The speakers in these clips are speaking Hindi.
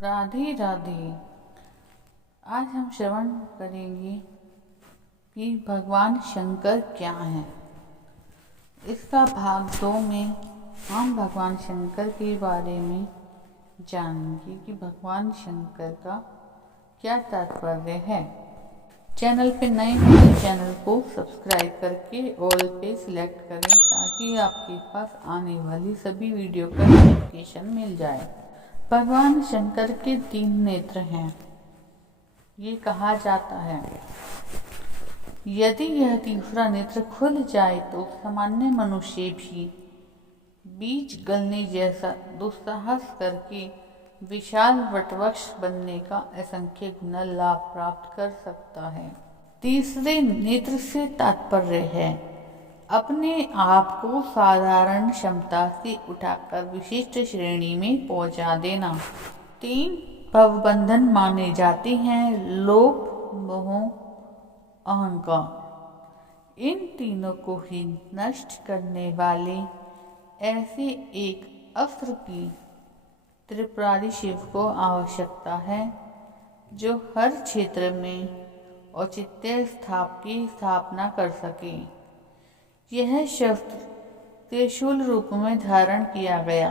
राधे राधे। आज हम श्रवण करेंगे कि भगवान शंकर क्या हैं। इसका भाग 2 में हम भगवान शंकर के बारे में जानेंगे कि भगवान शंकर का क्या तात्पर्य है। चैनल पे नए हैं तो चैनल को सब्सक्राइब करके ऑल पे सिलेक्ट करें ताकि आपके पास आने वाली सभी वीडियो का नोटिफिकेशन मिल जाए। भगवान शंकर के 3 नेत्र हैं। ये कहा जाता है यदि यह तीसरा नेत्र खुल जाए तो सामान्य मनुष्य भी बीज गलने जैसा दुस्साहस करके विशाल वटवृक्ष बनने का असंख्य गुना लाभ प्राप्त कर सकता है। तीसरे नेत्र से तात्पर्य है अपने आप को साधारण क्षमता से उठाकर विशिष्ट श्रेणी में पहुंचा देना। 3 भवबंधन माने जाते हैं, लोभ, मोह, अहंकार। इन तीनों को ही नष्ट करने वाले ऐसे एक अस्त्र की त्रिपुरारी शिव को आवश्यकता है जो हर क्षेत्र में औचित्य की स्थापना कर सके। यह शस्त्र त्रिशूल रूप में धारण किया गया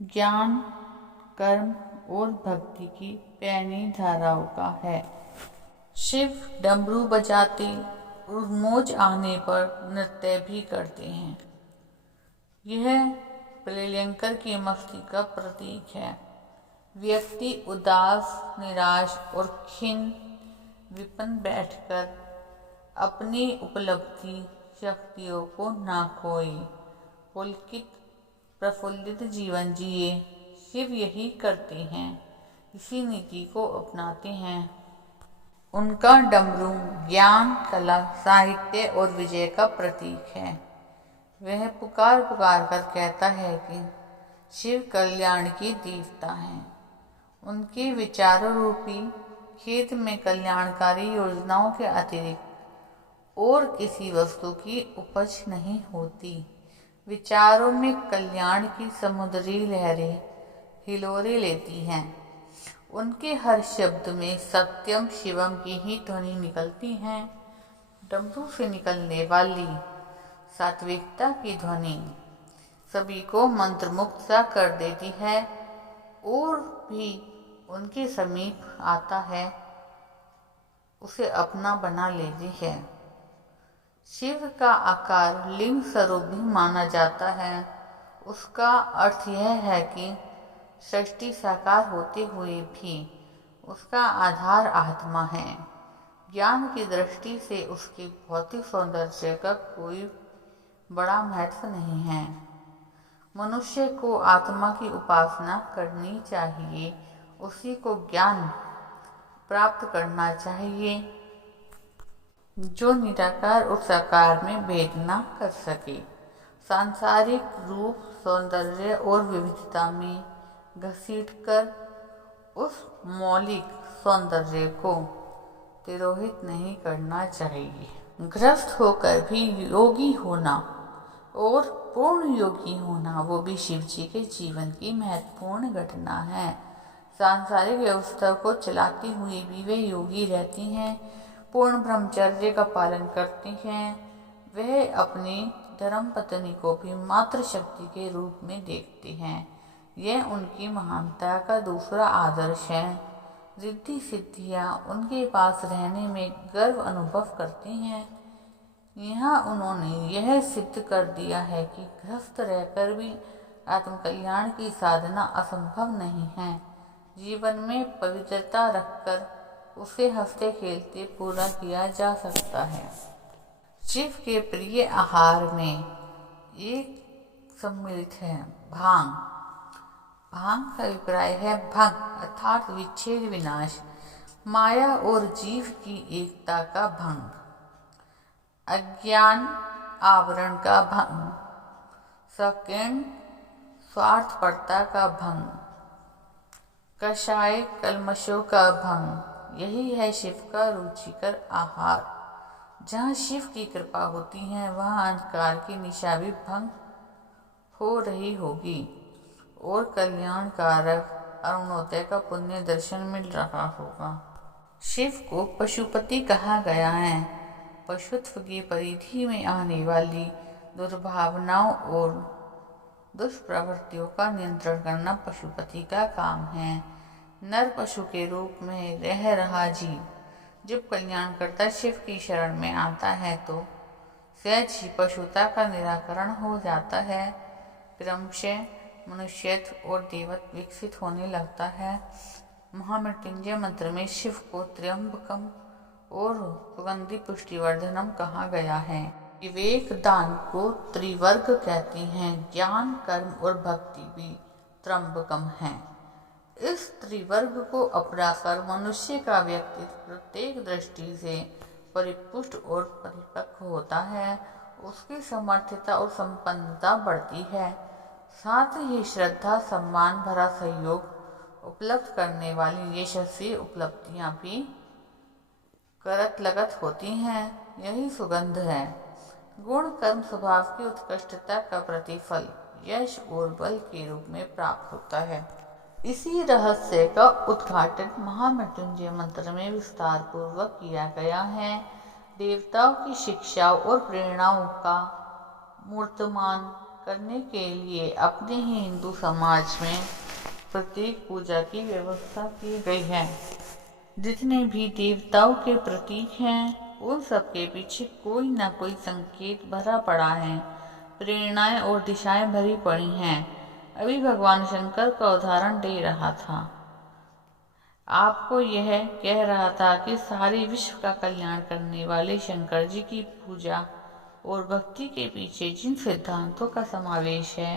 ज्ञान, कर्म और भक्ति की पैनी धाराओं का है। शिव डमरू बजाते और मौज आने पर नृत्य भी करते हैं। यह प्रलयंकर की मस्ती का प्रतीक है। व्यक्ति उदास, निराश और खिन्न विपन्न बैठकर अपनी उपलब्धि शक्तियों को ना खोए, पुलकित प्रफुल्लित जीवन जिए। शिव यही करते हैं, इसी नीति को अपनाते हैं। उनका डमरू ज्ञान, कला, साहित्य और विजय का प्रतीक है। वह पुकार पुकार कर कहता है कि शिव कल्याण की देवता हैं। उनके विचारों रूपी खेत में कल्याणकारी योजनाओं के अतिरिक्त और किसी वस्तु की उपज नहीं होती। विचारों में कल्याण की समुद्री लहरें हिलोरे लेती हैं। उनके हर शब्द में सत्यम शिवम की ही ध्वनि निकलती है। डमरू से निकलने वाली सात्विकता की ध्वनि सभी को मंत्रमुग्ध सा कर देती है और भी उनके समीप आता है उसे अपना बना लेती है। शिव का आकार लिंग स्वरूप भी माना जाता है। उसका अर्थ यह है कि सृष्टि साकार होते हुए भी उसका आधार आत्मा है। ज्ञान की दृष्टि से उसके भौतिक सौंदर्य का कोई बड़ा महत्व नहीं है। मनुष्य को आत्मा की उपासना करनी चाहिए, उसी को ज्ञान प्राप्त करना चाहिए जो निराकार और साकार में भेद न कर सके। सांसारिक रूप, सौंदर्य और विविधता में घसीटकर उस मौलिक सौंदर्य को तिरोहित नहीं करना चाहिए। ग्रस्त होकर भी योगी होना और पूर्ण योगी होना वो भी शिव जी के जीवन की महत्वपूर्ण घटना है। सांसारिक व्यवस्था को चलाती हुई भी वे योगी रहती हैं, पूर्ण ब्रह्मचर्य का पालन करते हैं। वह अपनी धर्म पत्नी को भी मातृ शक्ति के रूप में देखते हैं। यह उनकी महानता का दूसरा आदर्श है। रिद्धि सिद्धियाँ उनके पास रहने में गर्व अनुभव करती हैं। यहाँ उन्होंने यह सिद्ध कर दिया है कि गृहस्थ रहकर भी आत्मकल्याण की साधना असंभव नहीं है। जीवन में पवित्रता रखकर उसे हंसते खेलते पूरा किया जा सकता है। शिव के प्रिय आहार में एक सम्मिलित है भांग। भांग का अभिप्राय है भंग अर्थात विच्छेद, विनाश, माया और जीव की एकता का भंग, अज्ञान आवरण का भंग, संकीर्ण स्वार्थपरता का भंग, कषाय कल्मशों का भंग। यही है शिव का रुचिकर आहार। जहाँ शिव की कृपा होती है वहाँ अंधकार की निशा भी भंग हो रही होगी और कल्याणकारक अरुणोदय का पुण्य दर्शन मिल रहा होगा। शिव को पशुपति कहा गया है। पशुत्व की परिधि में आने वाली दुर्भावनाओं और दुष्प्रवृत्तियों का नियंत्रण करना पशुपति का काम है। नर पशु के रूप में रह रहा जीव जब कल्याणकर्ता शिव की शरण में आता है तो सहज ही पशुता का निराकरण हो जाता है। क्रमशः मनुष्यत्व और देवत्व विकसित होने लगता है। महामृत्युंजय मंत्र में शिव को त्र्यंबकम और सुगंधि पुष्टिवर्धनम कहा गया है। विवेक दान को त्रिवर्ग कहते हैं। ज्ञान, कर्म और भक्ति भी त्र्यंबकम है। इस त्रिवर्ग को अपनाकर मनुष्य का व्यक्तित्व प्रत्येक दृष्टि से परिपुष्ट और परिपक्व होता है। उसकी समर्थता और संपन्नता बढ़ती है। साथ ही श्रद्धा, सम्मान भरा सहयोग उपलब्ध करने वाली यशस्वी उपलब्धियां भी करत लगत होती हैं। यही सुगंध है। गुण, कर्म, स्वभाव की उत्कृष्टता का प्रतिफल यश और बल के रूप में प्राप्त होता है। इसी रहस्य का उद्घाटन महामृत्युंजय मंत्र में विस्तार पूर्वक किया गया है। देवताओं की शिक्षाओं और प्रेरणाओं का मूर्तमान करने के लिए अपने ही हिंदू समाज में प्रत्येक पूजा की व्यवस्था की गई है। जितने भी देवताओं के प्रतीक हैं उन सबके पीछे कोई ना कोई संकेत भरा पड़ा है, प्रेरणाएं और दिशाएं भरी पड़ी हैं। अभी भगवान शंकर का उदाहरण दे रहा था। आपको यह कह रहा था कि सारे विश्व का कल्याण करने वाले शंकर जी की पूजा और भक्ति के पीछे जिन सिद्धांतों का समावेश है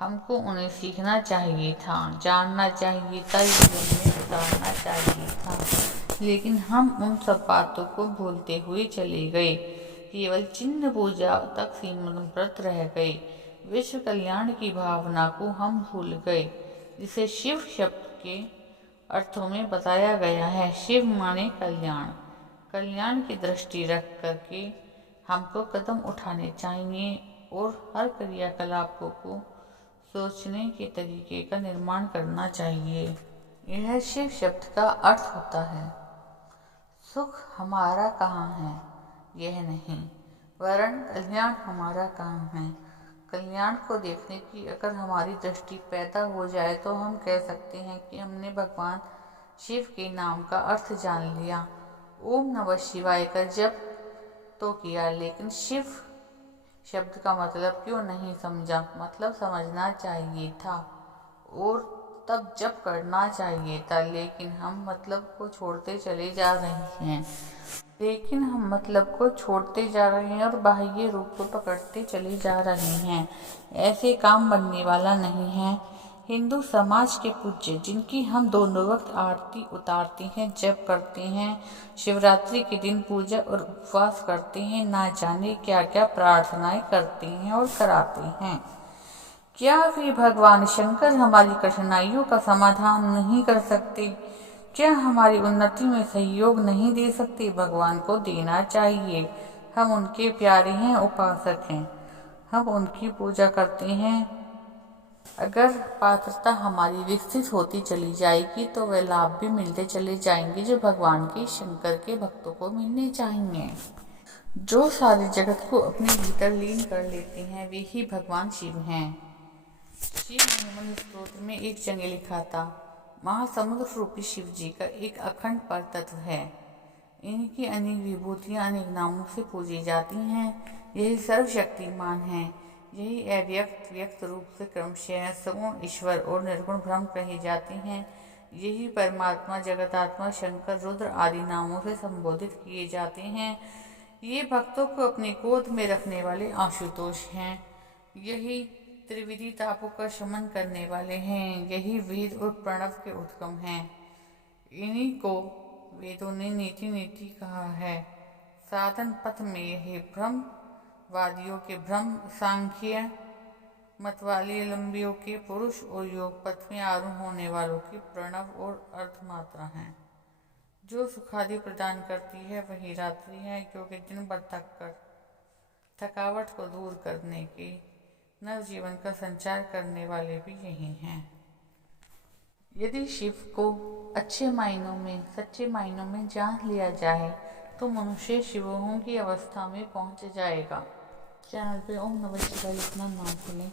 हमको उन्हें सीखना चाहिए था, जानना चाहिए था, जीवन में उतारना चाहिए था। लेकिन हम उन सब बातों को भूलते हुए चले गए, केवल चिन्ह पूजा तक सीमित रह गए। विश्व कल्याण की भावना को हम भूल गए, जिसे शिव शब्द के अर्थों में बताया गया है। शिव माने कल्याण। कल्याण की दृष्टि रख करके हमको कदम उठाने चाहिए और हर क्रियाकलापों को सोचने के तरीके का निर्माण करना चाहिए। यह शिव शब्द का अर्थ होता है सुख हमारा कहाँ है यह नहीं, वरन कल्याण हमारा काम है। कल्याण को देखने की अगर हमारी दृष्टि पैदा हो जाए तो हम कह सकते हैं कि हमने भगवान शिव के नाम का अर्थ जान लिया। ओम नमः शिवाय का जप तो किया, लेकिन शिव शब्द का मतलब क्यों नहीं समझा। मतलब समझना चाहिए था और तब जप करना चाहिए था, लेकिन हम मतलब को छोड़ते चले जा रहे हैं। और बाह्य रूप को पकड़ते चले जा रहे हैं। ऐसे काम बनने वाला नहीं है। हिंदू समाज के पूज्य जिनकी हम दोनों वक्त आरती उतारते हैं, जप करते हैं, शिवरात्रि के दिन पूजा और उपवास करते हैं, ना जाने क्या क्या प्रार्थनाएं करते हैं और कराते हैं। क्या वे भगवान शंकर हमारी कठिनाइयों का समाधान नहीं कर सकते? क्या हमारी उन्नति में सहयोग नहीं दे सकते? भगवान को देना चाहिए। हम उनके प्यारे हैं, उपासक हैं, हम उनकी पूजा करते हैं। अगर पात्रता हमारी विकसित होती चली जाएगी तो वे लाभ भी मिलते चले जाएंगे जो भगवान के शंकर के भक्तों को मिलने चाहिए। जो सारे जगत को अपने भीतर लीन कर लेते हैं वे ही भगवान शिव हैं। शिव निर्मल स्तोत्र में एक जगह लिखा था, महासमुद्र रूपी शिव जी का एक अखंड पर तत्व है। इनकी अनेक विभूतियां अनेक नामों से पूजी जाती हैं। यही सर्वशक्तिमान है। यही अव्यक्त व्यक्त रूप से क्रमशः सगुण ईश्वर और निर्गुण ब्रह्म कहे जाते हैं। यही परमात्मा, जगतात्मा, शंकर, रुद्र आदि नामों से संबोधित किए जाते हैं। ये भक्तों को अपनी गोद में रखने वाले आशुतोष हैं। यही त्रिविधि तापों का शमन करने वाले हैं। यही वेद और प्रणव के उद्गम हैं। इन्हीं को वेदों ने नीति नीति कहा है। साधन पथ में यही ब्रह्म वादियों के ब्रह्म, सांख्य मत वाली लंबियों के पुरुष और योग पथ में आरूढ़ होने वालों की प्रणव और अर्धमात्रा हैं। जो सुखादि प्रदान करती है वही रात्रि है, क्योंकि दिन भर थक कर थकावट को दूर करने के नव जीवन का संचार करने वाले भी यही हैं। यदि शिव को अच्छे मायनों में, सच्चे मायनों में जान लिया जाए तो मनुष्य शिवों की अवस्था में पहुंच जाएगा। चैनल पे ओम नमः शिवाय लिखना ना भूलें।